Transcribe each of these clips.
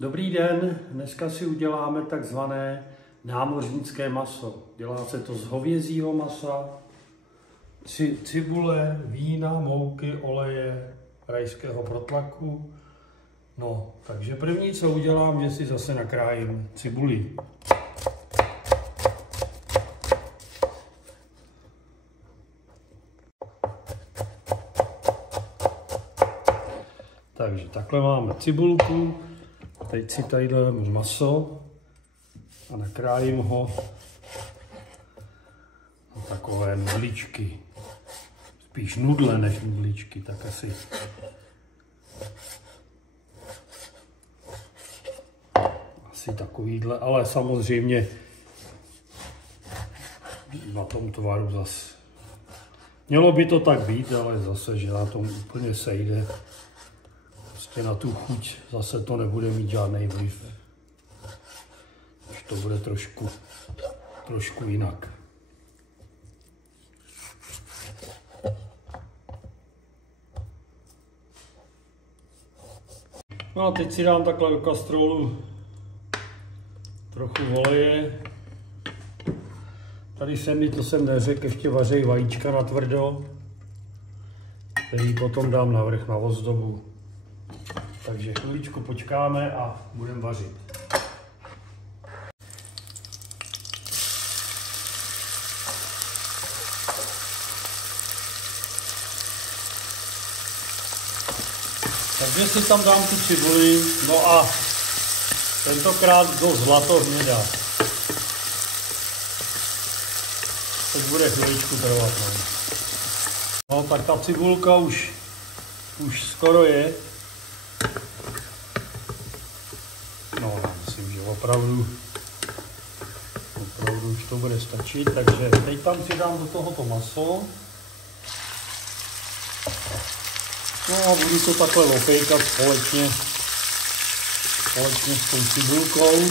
Dobrý den, dneska si uděláme takzvané námořnické maso. Dělá se to z hovězího masa, cibule, vína, mouky, oleje, rajského protlaku. No, takže první, co udělám, že si zase nakrájím cibuli. Takže takhle máme cibulku. Teď si tady dám maso a nakrájím ho na takové nudličky. Spíš nudle než nudličky, tak asi takovýhle, ale samozřejmě na tom tvaru zase. Mělo by to tak být, ale zase, že na tom úplně sejde. Prostě na tu chuť zase to nebude mít žádný vliv. Už to bude trošku jinak. No a teď si dám takhle do kastrolu trochu oleje. Tady se mi, to jsem neřekl, ještě vařejí vajíčka na tvrdo, který potom dám navrch na ozdobu. Takže chviličku počkáme a budeme vařit. Takže si tam dám tu cibuli, no a tentokrát do zlatohnědá. Teď bude chviličku trvat. No tak ta cibulka už skoro je. No, myslím, že opravdu už to bude stačit, takže teď tam přidám do tohoto maso. No a budu to takhle opékat společně s tou cibulkou.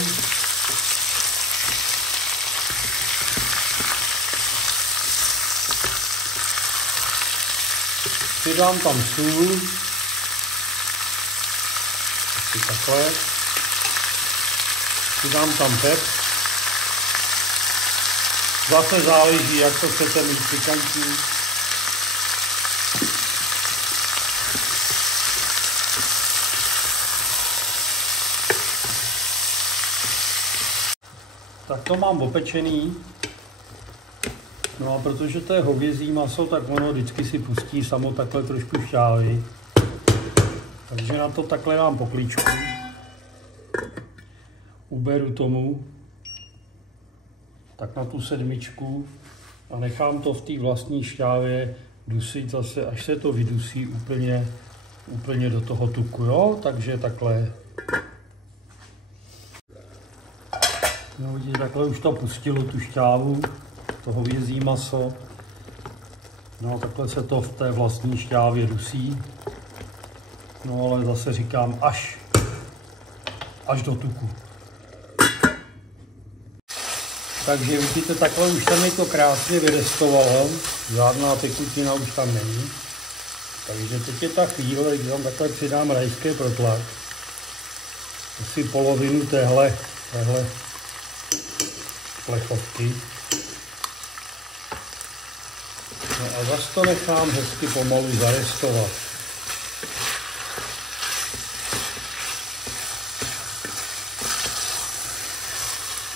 Přidám tam sůl, asi takhle. Přidám tam pepř. Zase záleží, jak to chcete mít pikantní. Tak to mám opečený. No a protože to je hovězí maso, tak ono vždycky si pustí samo takhle trošku šťávy. Takže na to takhle dám poklíčku. Uberu tomu tak na tu sedmičku a nechám to v té vlastní šťávě dusit zase, až se to vydusí úplně do toho tuku, jo? Takže takhle. No, vidíte, takhle už to pustilo tu šťávu, to hovězí maso. No, takhle se to v té vlastní šťávě dusí. No, ale zase říkám až do tuku. Takže vidíte, takhle už se mi to krásně vyrestovalo, žádná tekutina už tam není. Takže teď je ta chvíle, kdy tam takhle přidám rajský protlak. Asi polovinu téhle plechovky. No a zase to nechám hezky pomalu zarestovat.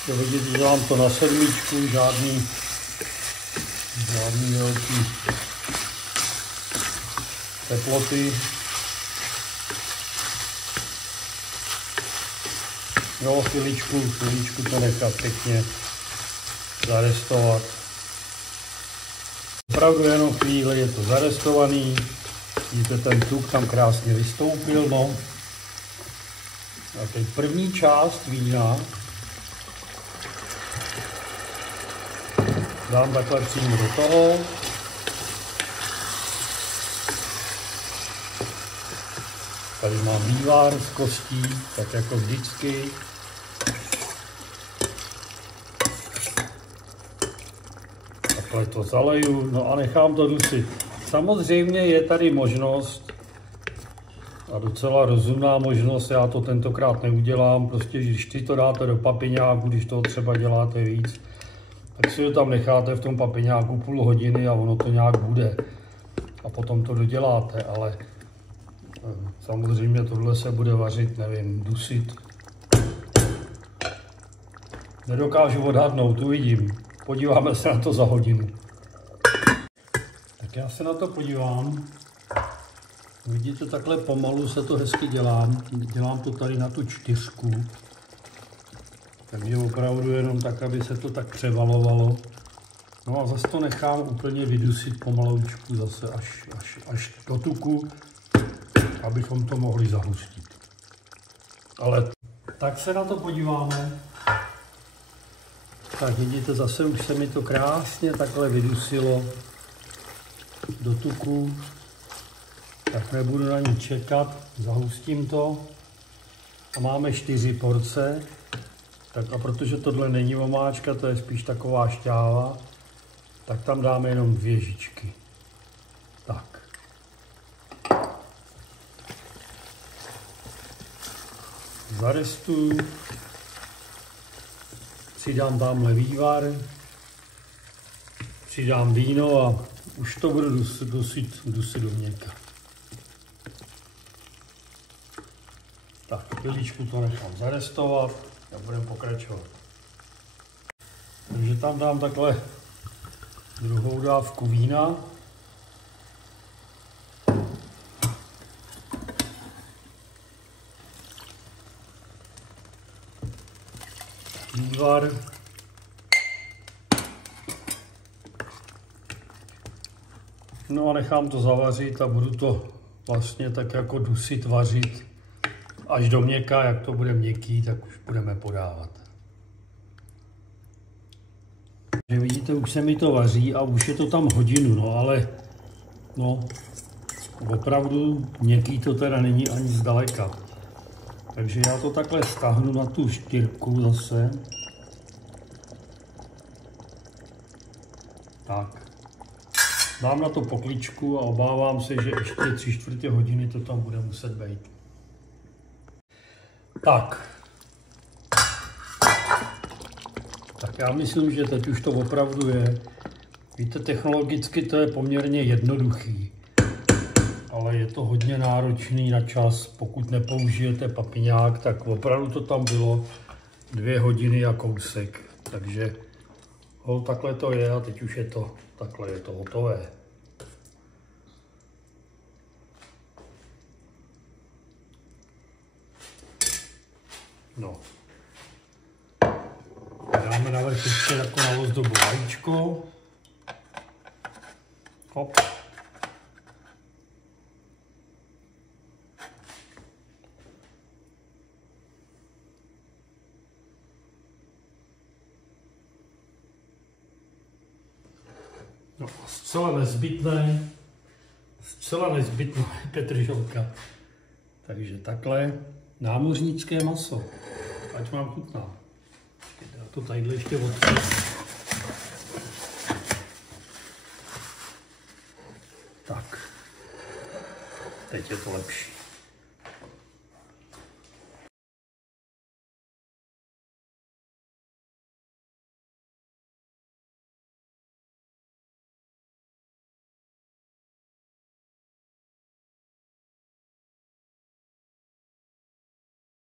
To vidíte, že mám to na sedmičku, žádný velký teploty. Jo, chviličku to nechat pěkně zarestovat. Opravdu jenom chvíli je to zarestovaný. Vidíte, ten tuk tam krásně vystoupil, no. A teď první část vína dám takhle přímo do toho. Tady mám vývar z kostí, tak jako vždycky. Takhle to zaleju, no a nechám to dusit. Samozřejmě je tady možnost, A docela rozumná možnost, já to tentokrát neudělám, prostě když ty to dáte do papiňáku, když toho třeba děláte víc, tak si to tam necháte v tom papiňáku půl hodiny a ono to nějak bude. A potom to doděláte, ale samozřejmě tohle se bude vařit, nevím, dusit. Nedokážu odhadnout, uvidím. Podíváme se na to za hodinu. Tak já se na to podívám. Vidíte, takhle pomalu se to hezky dělám. Dělám to tady na tu 4. Takže opravdu jenom tak, aby se to tak převalovalo. No a zase to nechám úplně vydusit pomaloučku zase až do tuku, abychom to mohli zahustit. Ale tak se na to podíváme. Tak vidíte, zase už se mi to krásně takhle vydusilo do tuku. Tak nebudu na ní čekat, zahustím to. A máme 4 porce. Tak a protože tohle není omáčka, to je spíš taková šťáva, tak tam dáme jenom 2 žičky. Tak. Zarestuju. Přidám tamhle vývar. Přidám víno a už to budu dusit do měka. Tak, chviličku to nechám zarestovat a budeme pokračovat. Takže tam dám takhle druhou dávku vína. Vývar. No a nechám to zavařit a budu to vlastně tak jako dusit, vařit až do měka. Jak to bude měkký, tak už budeme podávat. Vidíte, už se mi to vaří a už je to tam hodinu, no ale no, opravdu měkký to teda není ani zdaleka. Takže já to takhle stáhnu na tu 4 zase. Tak. Dám na to pokličku a obávám se, že ještě 3/4 hodiny to tam bude muset být. Tak. Tak já myslím, že teď už to opravdu je. Víte, technologicky to je poměrně jednoduchý. Ale je to hodně náročný na čas. Pokud nepoužijete papiňák, tak opravdu to tam bylo 2 hodiny a kousek. Takže takhle to je a teď už je to, takhle je to hotové. No. Dáme navrch ještě jako na ozdobu vajíčko. Hop. No, zcela nezbytná petržolka. Takže takhle námořnické maso, ať vám chutná. Já to tadyhle ještě odpřu. Tak, teď je to lepší.